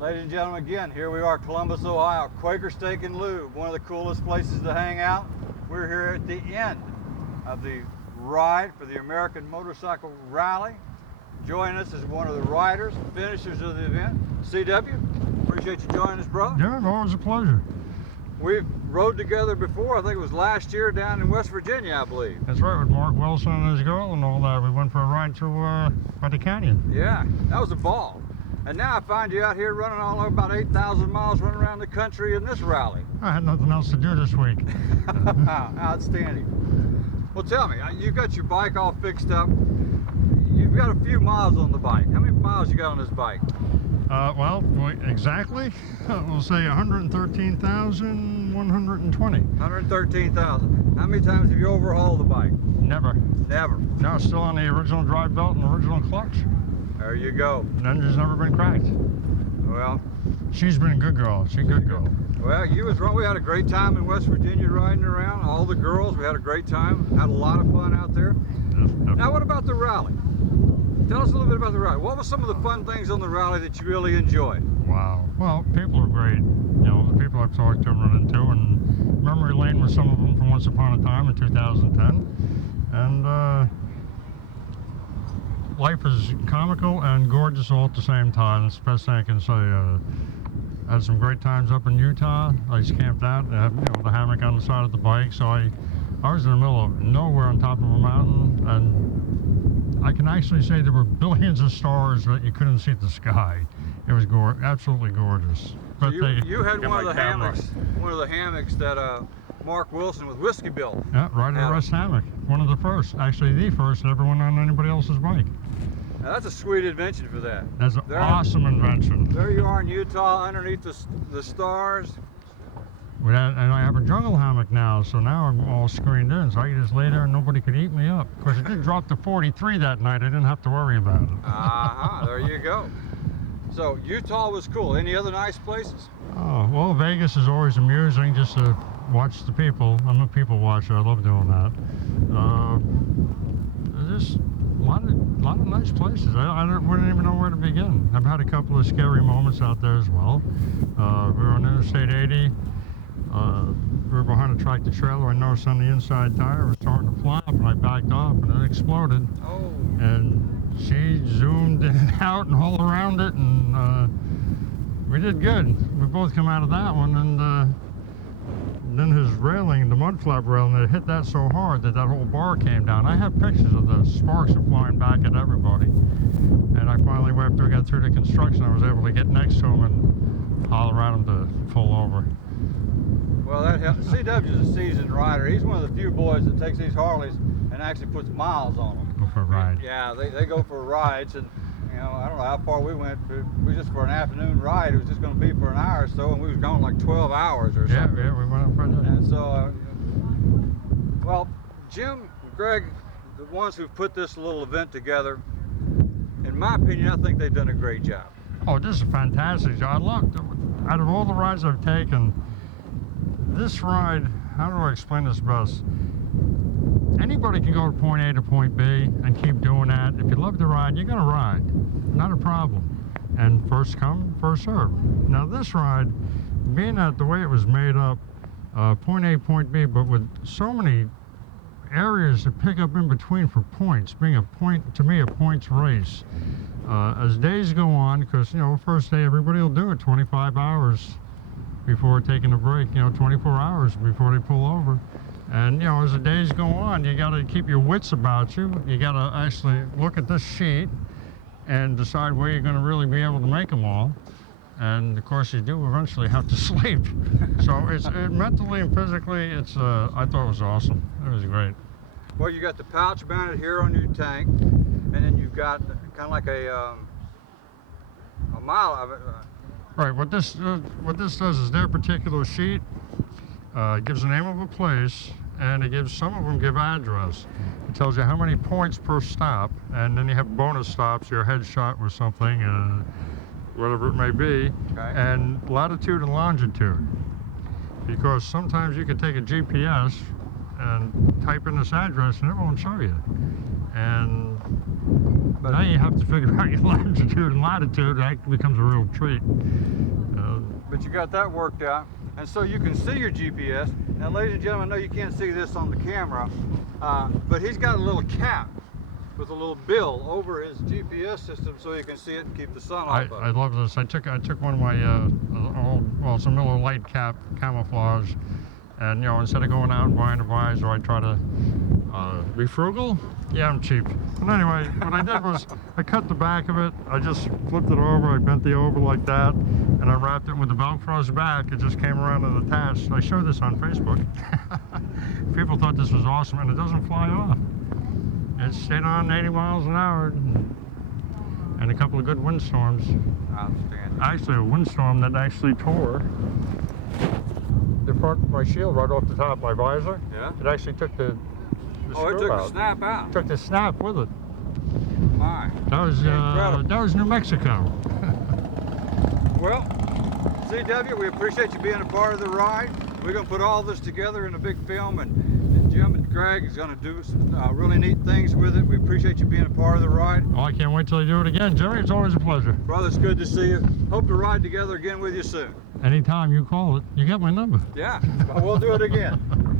Ladies and gentlemen, again, here we are, Columbus, Ohio, Quaker Steak and Lube, one of the coolest places to hang out. We're here at the end of the ride for the American Motorcycle Rally. Joining us is one of the riders, finishers of the event, CW. Appreciate you joining us, brother. Yeah, always a pleasure. We've rode together before. I think it was last year down in West Virginia, I believe. That's right, with Mark Wilson and his girl and all that. We went for a ride through by the canyon. Yeah, that was a ball. And now I find you out here running all over about 8,000 miles, running around the country in this rally. I had nothing else to do this week. Outstanding. Well, tell me, you've got your bike all fixed up. You've got a few miles on the bike. How many miles you got on this bike? Well, exactly, we'll say 113,120. 113,000. How many times have you overhauled the bike? Never. Never. No, it's still on the original drive belt and original clutch. There you go. The engine's never been cracked. Well, she's been a good girl. She's a good girl. Well, you was wrong. We had a great time in West Virginia riding around. All the girls, we had a great time. Had a lot of fun out there. Now, what about the rally? Tell us a little bit about the rally. What were some of the fun things on the rally that you really enjoyed? Wow. Well, people are great. You know, the people I've talked to and run into, and memory lane with some of them from once upon a time in 2010. And life is comical and gorgeous all at the same time. That's the best thing I can say. I had some great times up in Utah. I just camped out. They had, you know, the hammock on the side of the bike. So I was in the middle of nowhere on top of a mountain, and I can actually say there were billions of stars that you couldn't see the sky. It was absolutely gorgeous. So you had one of the hammocks that Mark Wilson with Whiskey built. Yeah, right at a rest hammock. One of the first, actually the first that ever went on anybody else's bike. Now that's a sweet invention for that. That's an awesome invention. There you are in Utah, underneath the stars. And I have a jungle hammock now, so now I'm all screened in, so I can just lay there and nobody could eat me up. Of course, it did drop to 43 that night. I didn't have to worry about it. There you go. So Utah was cool. Any other nice places? Oh, well, Vegas is always amusing just to watch the people. I'm a people watcher. I love doing that. Just a lot of nice places. I wouldn't even know where to begin. I've had a couple of scary moments out there as well. We were on Interstate 80. We were behind a tractor trailer. I noticed on the inside tire was starting to flop, and I backed off, and it exploded. Oh. And she zoomed in and out and all around it, and we did good. We both come out of that one, and then his railing, the mud flap railing, it hit that so hard that whole bar came down. I have pictures of the sparks are flying back at everybody. And I finally, after we got through the construction, I was able to get next to him and holler at him to pull over. Well, that helps. CW is a seasoned rider. He's one of the few boys that takes these Harleys and actually puts miles on them. Go for a ride. Yeah, they go for rides, and you know, I don't know how far we went. We just for an afternoon ride. It was just going to be for an hour or so, and we was gone like 12 hours or something. Yeah, we went up for that. And so, well, Jim, Greg, the ones who put this little event together, in my opinion, I think they've done a great job. Oh, this is a fantastic job. I loved it. Out of all the rides I've taken, this ride, how do I explain this best? Anybody can go to point A to point B and keep doing that. If you love to ride, you're going to ride. Not a problem. And first come, first serve. Now this ride, being that the way it was made up, point A, point B, but with so many areas to pick up in between for points, being a point, to me, a points race. As days go on, because, you know, first day everybody will do it 25 hours before taking a break, you know, 24 hours before they pull over. And, you know, as the days go on, you got to keep your wits about you. You got to actually look at this sheet and decide where you're going to really be able to make them all. And, of course, you do eventually have to sleep. So mentally and physically, I thought it was awesome. It was great. Well, you got the pouch mounted here on your tank, and then you've got kind of like a mile of it. Right, what this does is their particular sheet gives the name of a place, and it gives, some of them give address. It tells you how many points per stop, and then you have bonus stops, your headshot with something, whatever it may be, okay. And latitude and longitude. Because sometimes you can take a GPS and type in this address and it won't show you. And But now you have to figure out your longitude and latitude. That becomes a real treat. But you got that worked out. And so you can see your GPS. Now, ladies and gentlemen, I know you can't see this on the camera, but he's got a little cap with a little bill over his GPS system so you can see it and keep the sun off of it. I love this. I took one of my old, well, some Miller Lite cap camouflage, and you know, instead of going out and buying a visor, I try to be frugal. Yeah, I'm cheap. But anyway, what I did was I cut the back of it. I just flipped it over. I bent the over like that, and I wrapped it with the Velcro's back. It just came around and attached. I showed this on Facebook. People thought this was awesome, and it doesn't fly off. It stayed on 80 miles an hour, and a couple of good windstorms. Outstanding. Actually, a windstorm that actually tore the front of my shield right off the top of my visor. Yeah. It actually took the Oh, it screw took out. the snap out. Took the snap with it. My. That was New Mexico. Well, CW, we appreciate you being a part of the ride. We're going to put all this together in a big film, and Jim and Greg is going to do some really neat things with it. We appreciate you being a part of the ride. Oh, I can't wait till you do it again, Jimmy. It's always a pleasure. Brother, it's good to see you. Hope to ride together again with you soon. Anytime you call it, you get my number. Yeah, we'll do it again.